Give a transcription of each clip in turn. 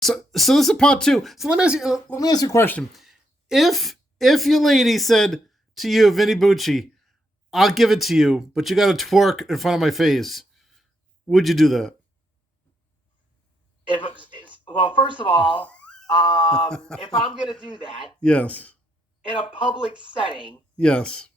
So this is part two. So let me ask you a question. If your lady said to you, Vinny Bucci, I'll give it to you, but you got to twerk in front of my face, would you do that? Well, first of all, if I'm gonna do that Yes. in a public setting, Yes.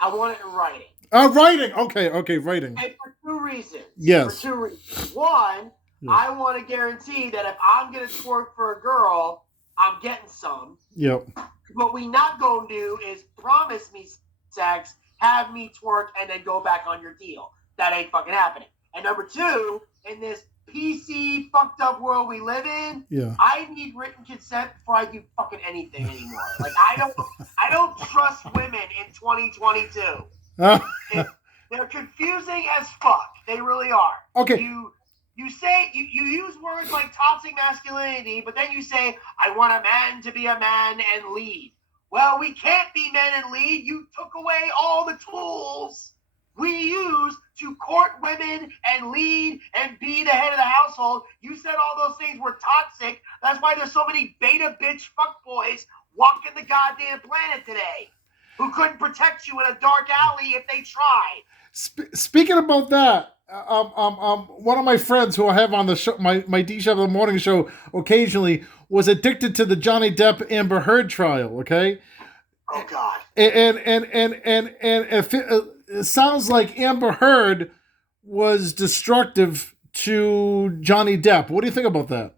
I want it in writing. Writing. Okay. Okay. Writing. And for two reasons. For Yes. two reasons. One, Yes. I want to guarantee that if I'm going to twerk for a girl, I'm getting some. Yep. What we not going to do is promise me sex, have me twerk, and then go back on your deal. That ain't fucking happening. And number two, in this PC fucked up world we live in, Yeah. I need written consent before I do fucking anything anymore. Like I don't trust women in 2022. They're confusing as fuck. They really are. Okay. You say you use words like toxic masculinity, but then you say, I want a man to be a man and lead. Well, we can't be men and lead. You took away all the tools we use to court women and lead and be the head of the household. You said all those things were toxic. That's why there's so many beta bitch fuckboys walking the goddamn planet today who couldn't protect you in a dark alley if they tried. Speaking about that, one of my friends who I have on the show, my D Shap of the Morning show, occasionally was addicted to the Johnny Depp Amber Heard trial. Okay. Oh God. And it sounds like Amber Heard was destructive to Johnny Depp. What do you think about that?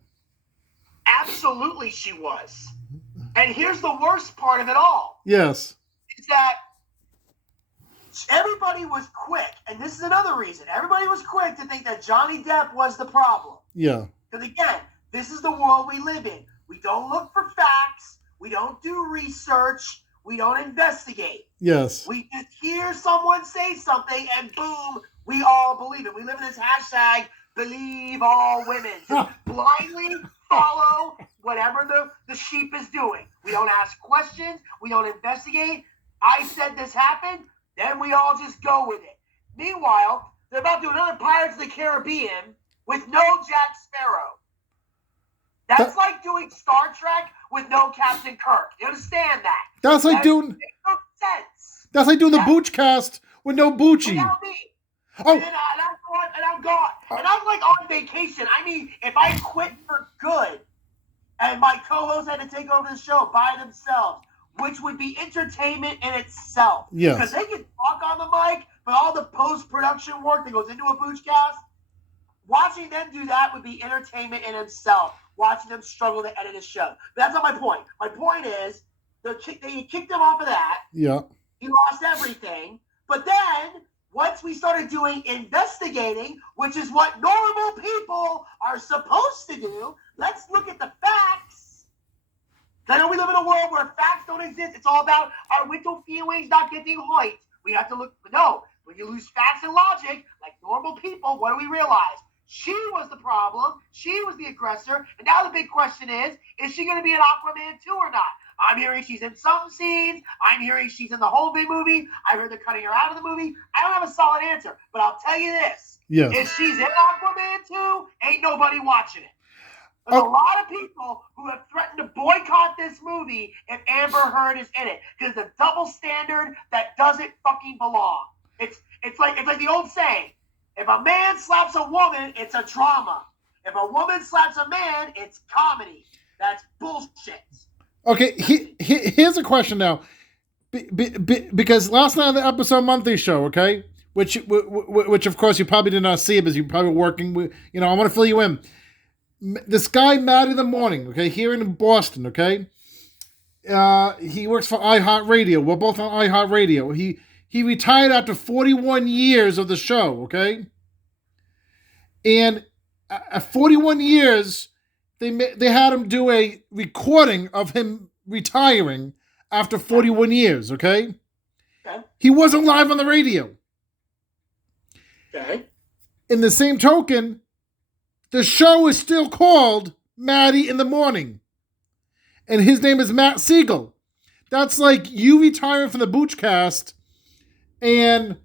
Absolutely, she was. And here's the worst part of it all. Yes. Is that everybody was quick, and this is another reason. Everybody was quick to think that Johnny Depp was the problem. Yeah. Because again, this is the world we live in. We don't look for facts. We don't do research. We don't investigate. Yes. We just hear someone say something, and boom, we all believe it. We live in this hashtag, believe all women. Just blindly follow whatever the sheep is doing. We don't ask questions. We don't investigate. I said this happened. Then we all just go with it. Meanwhile, they're about to do another Pirates of the Caribbean with no Jack Sparrow. That's like doing Star Trek with no Captain Kirk. You understand that? That's like doing. Makes no sense. That's like doing the Booch cast with no Bucci. Without me. Oh. And I'm gone. And I'm like on vacation. I mean, if I quit for good and my co-hosts had to take over the show by themselves, which would be entertainment in itself. Yes. Because they can talk on the mic, but all the post-production work that goes into a Boochcast, watching them do that would be entertainment in itself. Watching them struggle to edit a show. But that's not my point. My point is, they kicked him off of that. Yeah. He lost everything. But then, once we started doing investigating, which is what normal people are supposed to do, let's look at the facts. I know we live in a world where facts don't exist. It's all about our little feelings not getting hurt. We have to look. No, when you lose facts and logic, like normal people, what do we realize? She was the problem. She was the aggressor. And now the big question is she going to be an Aquaman 2 or not? I'm hearing she's in some scenes. I'm hearing she's in the whole big movie. I heard they're cutting her out of the movie. I don't have a solid answer, but I'll tell you this. Yes. If she's in Aquaman 2, ain't nobody watching it. There's a lot of people who have threatened to boycott this movie if Amber Heard is in it. Because it's a double standard that doesn't fucking belong. It's like the old saying. If a man slaps a woman, it's a drama. If a woman slaps a man, it's comedy. That's bullshit. Okay, here's a question now. Because last night on the episode monthly show, okay, which of course you probably did not see because you're probably working with, I want to fill you in. This guy, Matt in the Morning, okay, here in Boston, okay, he works for iHeartRadio. We're both on iHeartRadio. He retired after 41 years of the show, okay? And at 41 years, they had him do a recording of him retiring after 41 years, okay? Okay. He wasn't live on the radio. Okay. In the same token, the show is still called Maddie in the Morning. And his name is Matt Siegel. That's like you retiring from the Boochcast and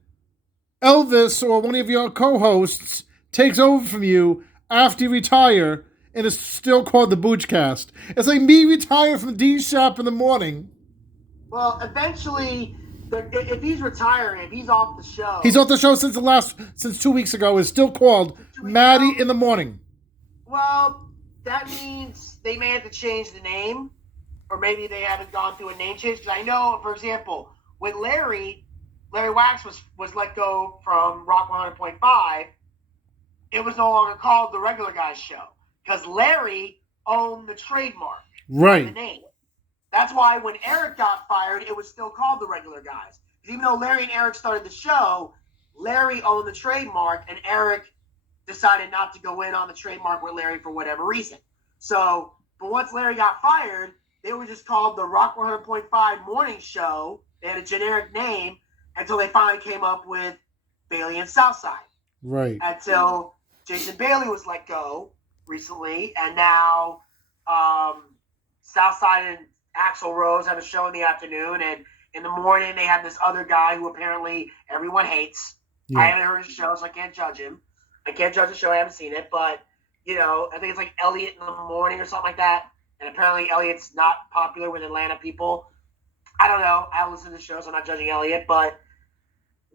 Elvis or one of your co-hosts takes over from you after you retire and it's still called the Boochcast. It's like me retiring from D Shop in the morning. Well, eventually, if he's retiring, if he's off the show, He's off the show since 2 weeks ago. It's still called Maddie in the Morning. Well, that means they may have to change the name, or maybe they haven't gone through a name change. Because I know, for example, with Larry Wax was let go from Rock 100.5. It was no longer called the Regular Guys Show because Larry owned the trademark, right? The name. That's why when Eric got fired, it was still called the Regular Guys. Because even though Larry and Eric started the show, Larry owned the trademark, and Eric decided not to go in on the trademark with Larry for whatever reason. So, but once Larry got fired, they were just called the Rock 100.5 Morning Show. They had a generic name until they finally came up with Bailey and Southside. Right. Until Jason Bailey was let go recently, and now Southside and Axl Rose have a show in the afternoon, and in the morning they have this other guy who apparently everyone hates. Yeah. I haven't heard his show, so I can't judge him. I can't judge the show. I haven't seen it, but I think it's like Elliot in the morning or something like that. And apparently Elliot's not popular with Atlanta people. I don't know. I don't listen to the show, so I'm not judging Elliot, but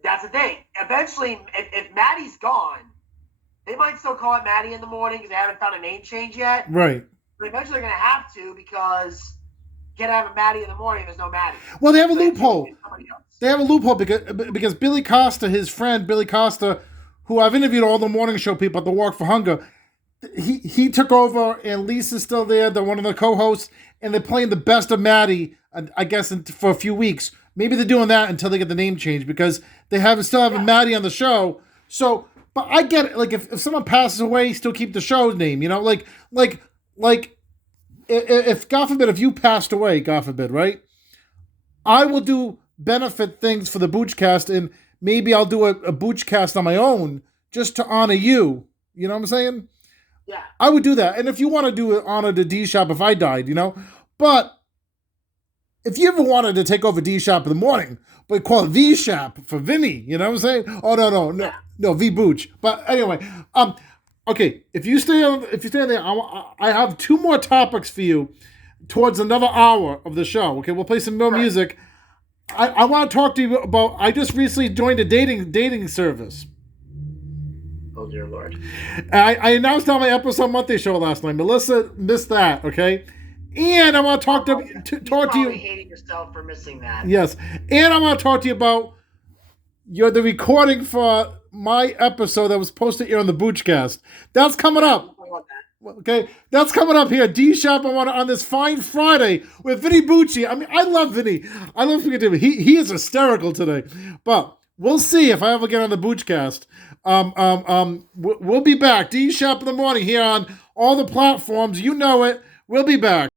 that's the thing. Eventually, if Maddie's gone, they might still call it Maddie in the Morning because they haven't found a name change yet. Right. But eventually they're going to have to because you can't have a Maddie in the morning. There's no Maddie. Well, they have a loophole. They have a loophole because Billy Costa, his friend Billy Costa, who I've interviewed all the morning show people at the Walk for Hunger, he took over, and Lisa's still there. They're one of the co-hosts, and they're playing the best of Maddie, I guess, for a few weeks. Maybe they're doing that until they get the name changed because they still have Maddie on the show. So, but I get it. Like if someone passes away, still keep the show's name. Like if God forbid, if you passed away, God forbid, right? I will do benefit things for the Boochcast, and maybe I'll do a Boochcast on my own just to honor you. You know what I'm saying? Yeah. I would do that. And if you want to do an honor to D Shop if I died, but if you ever wanted to take over D Shop in the morning, but call it V Shop for Vinny, you know what I'm saying? Oh no, V Booch. But anyway, okay. If you stay there, I have two more topics for you towards another hour of the show. Okay, we'll play some more music. I want to talk to you about. I just recently joined a dating service. Oh dear Lord! I announced on my episode monthly show last night. Melissa missed that. Okay. And I want to talk to you. Hating yourself for missing that. Yes, and I want to talk to you about the recording for my episode that was supposed to air on the Boochcast. That's coming up. Okay, that's coming up here. D Shop on this fine Friday with Vinny Bucci. I mean, I love Vinny. I love speaking to him. He is hysterical today. But we'll see if I ever get on the Boochcast. We'll be back. D Shop in the morning here on all the platforms. You know it. We'll be back.